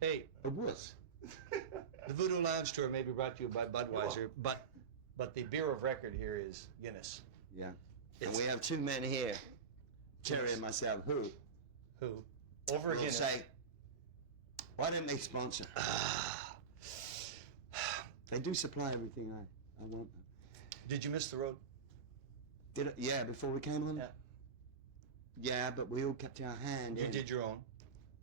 Hey, It was. the Voodoo Lounge Tour may be brought to you by Budweiser, but the beer of record here is Guinness. Yeah. It's- And we have two men here, Terry Yes. and myself, who Over will Guinness. say, why didn't they sponsor? They do supply everything I want. Did you miss the road? Did it? Yeah, before we came on? Yeah. Yeah, but we all kept our hand You in. did your own.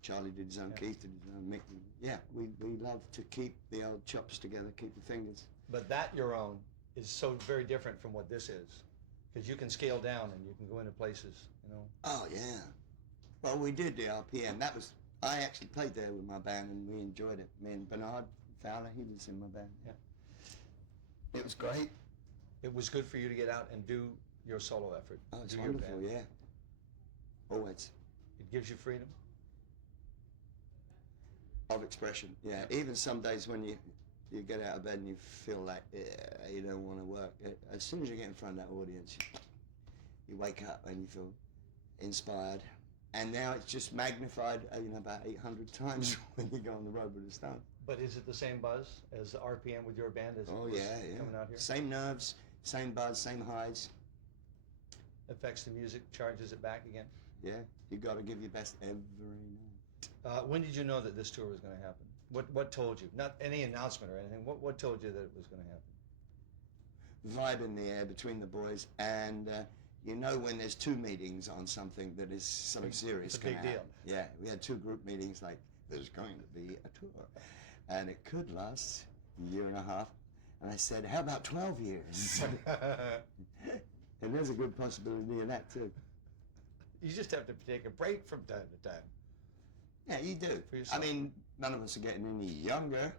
Charlie did his own, Yeah. Keith did his own, Mick. Yeah, we love to keep the old chops together, keep the fingers. But that your own is so very different from what this is. Because you can scale down and you can go into places, you know. Oh, yeah. Well, we did the RPM. I actually played there with my band and we enjoyed it. Me and Bernard Fowler, he was in my band. Yeah. It was great. It was good for you to get out and do your solo effort. Oh, it's do your wonderful, band. yeah. Always. It gives you freedom. Of expression, yeah. Even some days when you get out of bed and you feel like you don't want to work, as soon as you get in front of that audience, you wake up and you feel inspired. And now it's just magnified, about 800 times when you go on the road with the Stones. But is it the same buzz as the RPM with your band as Oh, was yeah. coming out here? Same nerves, same buzz, same highs. Affects the music, charges it back again. Yeah, you got to give your best every night. When did you know that this tour was going to happen? What told you? Not any announcement or anything. What told you that it was going to happen? Vibe in the air between the boys, and when there's two meetings on something that is something serious. It's a big gonna deal. happen. Yeah, we had two group meetings like there's going to be a tour, and it could last a year and a half. And I said, how about 12 years? And there's a good possibility of that too. You just have to take a break from time to time. Yeah, you do. For yourself. I mean, none of us are getting any younger,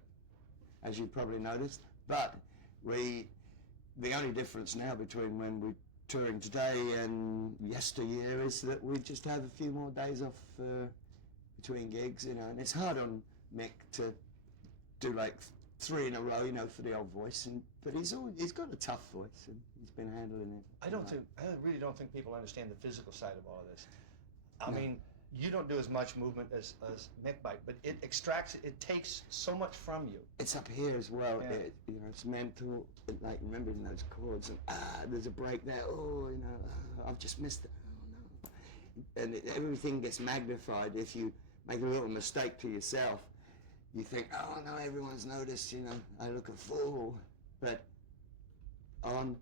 as you've probably noticed, but the only difference now between when we're touring today and yesteryear is that we just have a few more days off between gigs, and it's hard on Mick to do like 3 in a row, for the old voice, but he's got a tough voice and he's been handling it. I really don't think people understand the physical side of all of this. I No. mean, you don't do as much movement as Mick might, but it takes so much from you. It's up here as well. Yeah. It's mental, like remembering those chords and there's a break there. Oh, I've just missed it. Oh no! And everything gets magnified if you make a little mistake to yourself. You think, oh no, everyone's noticed. I look a fool. But on,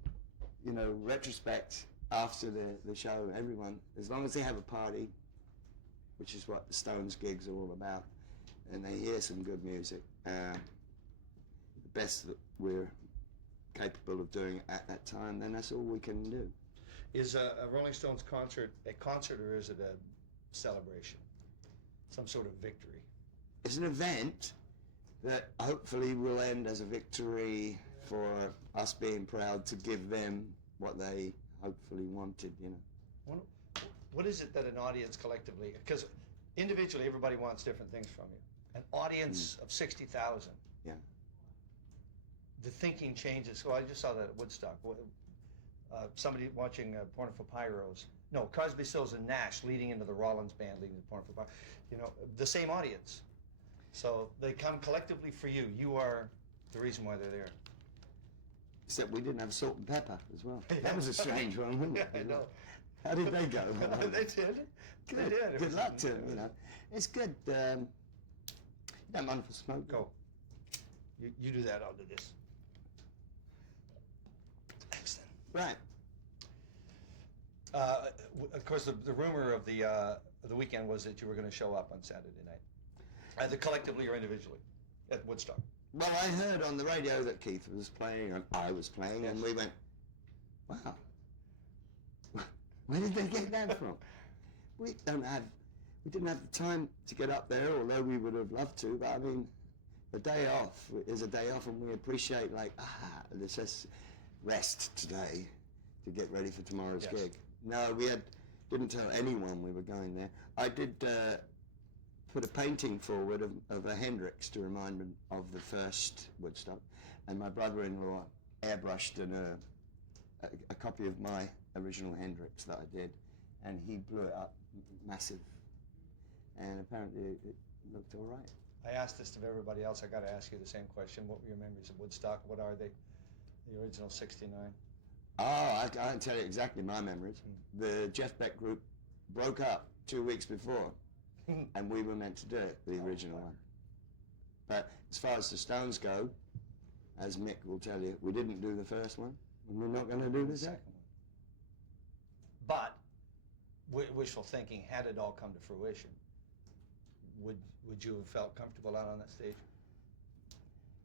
retrospect after the show, everyone, as long as they have a party, which is what the Stones gigs are all about, and they hear some good music, the best that we're capable of doing at that time, then that's all we can do. Is a Rolling Stones concert a concert or is it a celebration? Some sort of victory? It's an event that hopefully will end as a victory for us being proud to give them what they hopefully wanted, What is it that an audience collectively, because individually everybody wants different things from you. An audience of 60,000. Yeah. The thinking changes. Well, I just saw that at Woodstock. Somebody watching Porno for Pyros. No, Crosby, Stills and Nash leading into the Rollins band, leading to Porno for Pyros. The same audience. So they come collectively for you. You are the reason why they're there. Except we didn't have Salt and Pepper as well. Yeah. That was a strange one, wasn't it? Yeah, I know. How did they go? They did. Good. They did. Good luck to them, It's good. You don't mind for smoke. Go. You do that, I'll do this. Thanks then. Right. Of course, the rumor of the weekend was that you were going to show up on Saturday night, either collectively or individually, at Woodstock. Well, I heard on the radio that Keith was playing and I was playing, Yes. and we went, wow, where did they get that from? We didn't have the time to get up there, although we would have loved to, but I mean, the day off is a day off, and we appreciate, let's just rest today to get ready for tomorrow's Yes. gig. No, didn't tell anyone we were going there. I did put a painting forward of a Hendrix to remind me of the first Woodstock, and my brother-in-law airbrushed a copy of my original Hendrix that I did, and he blew it up massive, and apparently it looked all right. I asked this of everybody else. I got to ask you the same question. What were your memories of Woodstock? What are they? The original '69. Oh, I can tell you exactly my memories. The Jeff Beck group broke up 2 weeks before, and we were meant to do it, the original one. But as far as the Stones go, as Mick will tell you, we didn't do the first one, and we're not going to do the second one. But wishful thinking, had it all come to fruition, would you have felt comfortable out on that stage?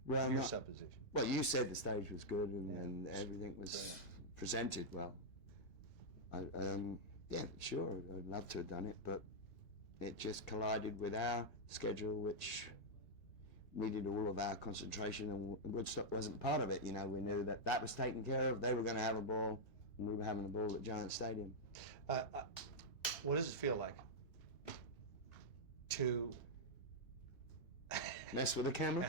Well, Your supposition. Well, you said the stage was good and everything was presented well. Yeah, sure, I'd love to have done it, but it just collided with our schedule, which needed all of our concentration, and Woodstock wasn't part of it. You know, we knew that that was taken care of. They were going to have a ball, and we were having a ball at Giant Stadium. What does it feel like to mess with the camera?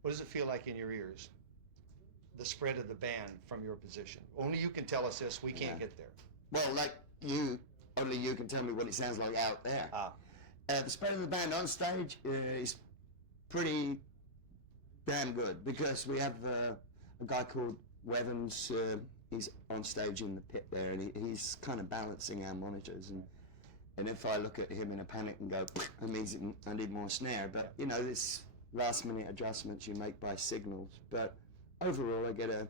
What does it feel like in your ears? The spread of the band from your position. Only you can tell us this. We can't get there. Well, like you, only you can tell me what it sounds like out there. The spread of the band on stage is pretty damn good, because we have a guy called Wevens. He's on stage in the pit there, and he's kind of balancing our monitors. And if I look at him in a panic and go, that means I need more snare. But, you know, this last-minute adjustments you make by signals. But overall, I get a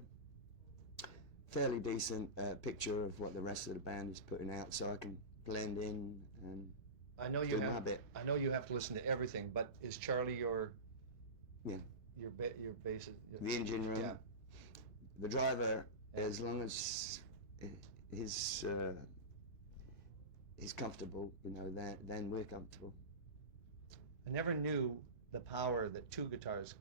fairly decent picture of what the rest of the band is putting out, so I can blend in and do my bit. I know you have to listen to everything, but is Charlie your basis? The engine room. Yeah. The driver, as long as he's comfortable, you know, then we're comfortable. I never knew the power that two guitars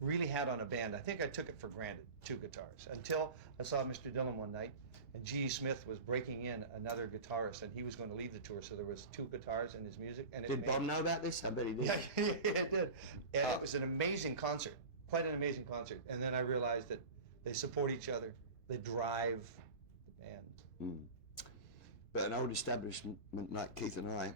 really had on a band. I think I took it for granted, two guitars, until I saw Mr. Dillon one night, and G.E. Smith was breaking in another guitarist, and he was going to leave the tour, so there was two guitars in his music. And did Bob know about this? I bet he did. Yeah, it did. And it was an amazing concert, quite an amazing concert. And then I realized that they support each other, they drive the band. But an old establishment like Keith and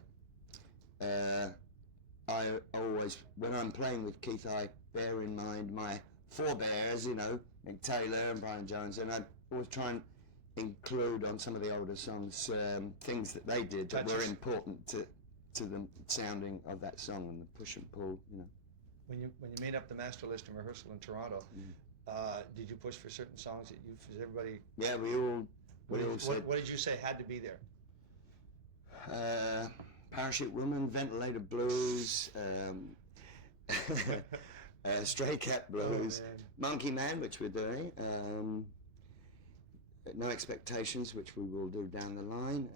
I always, when I'm playing with Keith, I bear in mind my forebears, you know, Mick Taylor and Brian Jones, and I always try and include on some of the older songs things that they did that were important to the sounding of that song, and the push and pull, you know. When you made up the master list in rehearsal in Toronto, did you push for certain songs that everybody? Yeah, we all said. What did you say had to be there? Parachute Woman, Ventilator Blues, Stray Cat Blues, Monkey Man, which we're doing, No Expectations, which we will do down the line.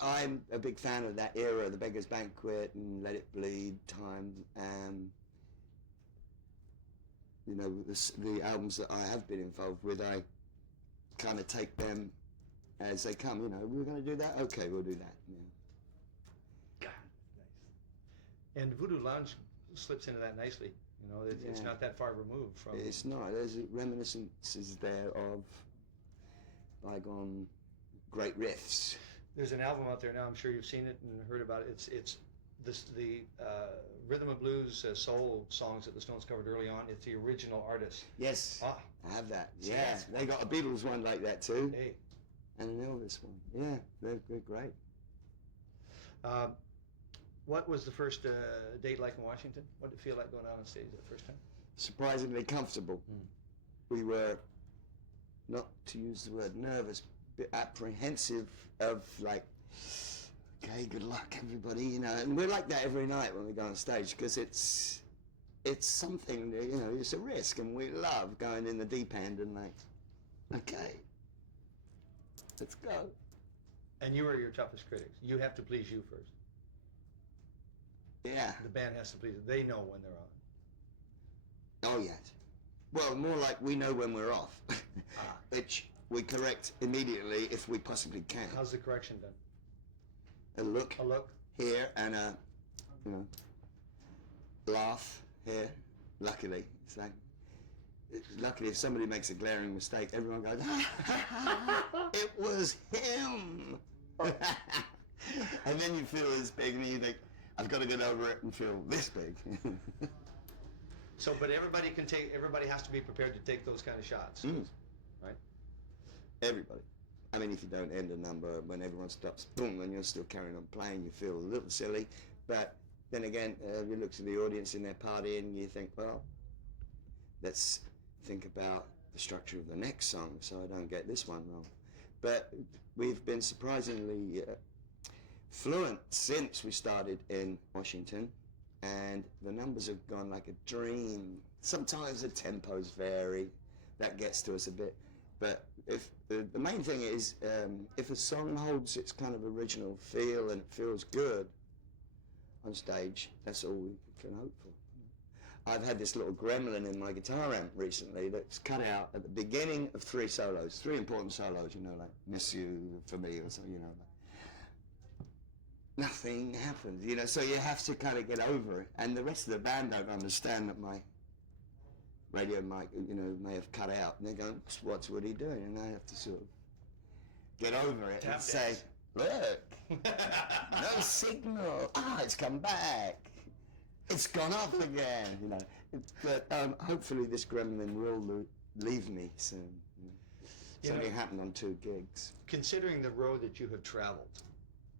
I'm a big fan of that era, The Beggar's Banquet and Let It Bleed time. You know, the albums that I have been involved with, I kind of take them as they come. You know, we're going to do that? Okay, we'll do that. Yeah. Nice. And Voodoo Lounge slips into that nicely. You know, it's not that far removed from... It's not. There's reminiscences there of bygone great riffs. There's an album out there now, I'm sure you've seen it and heard about it. It's the rhythm and blues soul songs that the Stones covered early on. It's the original artist. Yes, I have that. Yeah, yes. They got a Beatles one like that too. Hey. And an Elvis one. Yeah, they're great. What was the first date like in Washington? What did it feel like going out on stage that first time? Surprisingly comfortable. We were, not to use the word nervous, but apprehensive of like, okay, good luck everybody, you know, and we're like that every night when we go on stage, because it's something that, you know, it's a risk, and we love going in the deep end and like, okay, let's go. And you were your toughest critics. You have to please you first. Yeah. The band has to please. They know when they're on. Oh, yes. Well, more like we know when we're off, which we correct immediately if we possibly can. How's the correction done? A look here and a, you know, laugh here. Luckily, it's like, luckily if somebody makes a glaring mistake, everyone goes, it was him. And then you feel this big, and you think, I've got to get over it and feel this big. So, but everybody has to be prepared to take those kind of shots, right? Everybody. I mean, if you don't end a number, when everyone stops, boom, and you're still carrying on playing, you feel a little silly. But then again, you look to the audience and they're partying, you think, well, let's think about the structure of the next song so I don't get this one wrong. But we've been surprisingly fluent since we started in Washington, and the numbers have gone like a dream. Sometimes the tempos vary, that gets to us a bit. But if the main thing is, if a song holds its kind of original feel and it feels good on stage, that's all we can hope for. I've had this little gremlin in my guitar amp recently that's cut out at the beginning of 3 solos, 3 important solos, you know, like Miss You for me or something, you know. Nothing happens, you know, so you have to kind of get over it. And the rest of the band don't understand that my radio mic, you know, may have cut out. And they're going, what's Woody doing? And I have to sort of get over it and say, look, no signal. Ah, it's come back. It's gone off again, you know. But hopefully this gremlin will leave me soon. It's only happened on 2 gigs. Considering the road that you have traveled,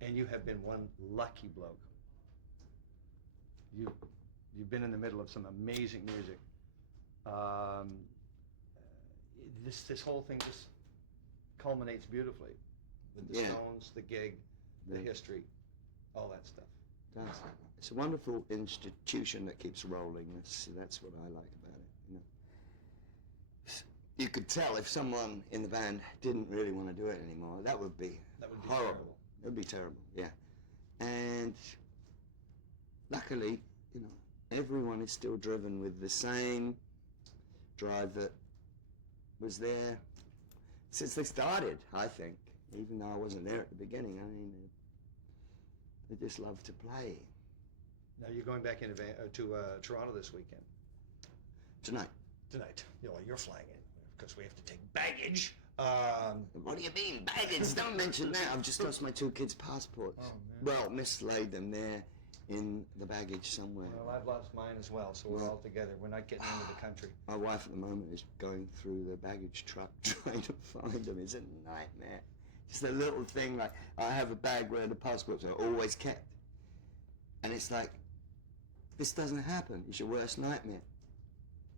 and you have been one lucky bloke, you've been in the middle of some amazing music. This whole thing just culminates beautifully with the Stones, the gig, the history, all that stuff. It's a wonderful institution that keeps rolling. That's what I like about it. You know, you could tell if someone in the band didn't really want to do it anymore. That would be horrible. Terrible. It would be terrible. Yeah, and luckily, you know, everyone is still driven with the same drive that was there since they started. I think, even though I wasn't there at the beginning. I mean, they just love to play. Now you're going back into to Toronto this weekend. Tonight. You know, you're flying in because we have to take baggage. What do you mean, baggage? Don't mention that. I've just lost my 2 kids' passports. Oh, man. Well, mislaid them there in the baggage somewhere. Well, I've lost mine as well, so we're all together. We're not getting into the country. My wife at the moment is going through the baggage truck trying to find them. It's a nightmare. Just a little thing like, I have a bag where the passports are always kept. And it's like, this doesn't happen. It's your worst nightmare.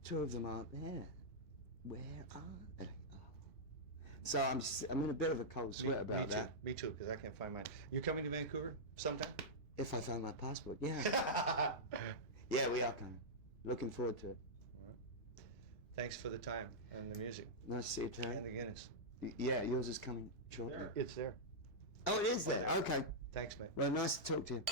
2 of them aren't there. Where are they? Oh. So I'm in a bit of a cold sweat about that. Me too, because I can't find mine. You coming to Vancouver sometime? If I found my passport, yeah. Yeah, we are coming. Looking forward to it. All right. Thanks for the time and the music. Nice to see you, Terry. And the Guinness. Yeah, yours is coming shortly. It's there. Oh, it is there. Okay. Thanks, mate. Well, nice to talk to you.